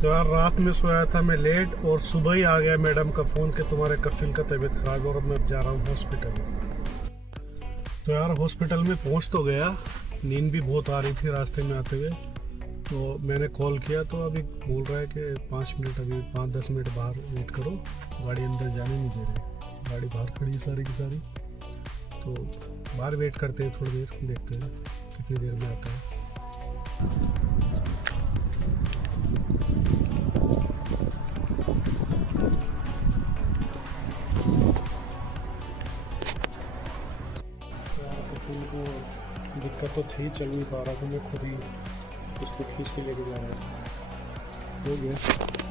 तो यार रात में सोया था मैं लेट और सुबह ही आ गया मैडम का फ़ोन कि तुम्हारे कफिल का तबीयत खराब है और मैं जा रहा हूँ हॉस्पिटल। तो यार हॉस्पिटल में पहुँच तो गया, नींद भी बहुत आ रही थी रास्ते में आते हुए। तो मैंने कॉल किया तो अभी बोल रहा है कि 5 मिनट, अभी 5-10 मिनट बाहर वेट करो, गाड़ी अंदर जाने नहीं दे रहे, गाड़ी बाहर खड़ी है सारी की सारी। तो बाहर वेट करते हैं थोड़ी देर, देखते हैं कितनी देर में आता है। को दिक्कत तो थी, चल नहीं पा रहा था, मैं खुद ही उसको खींच के लेके जा रहा था। हो गया।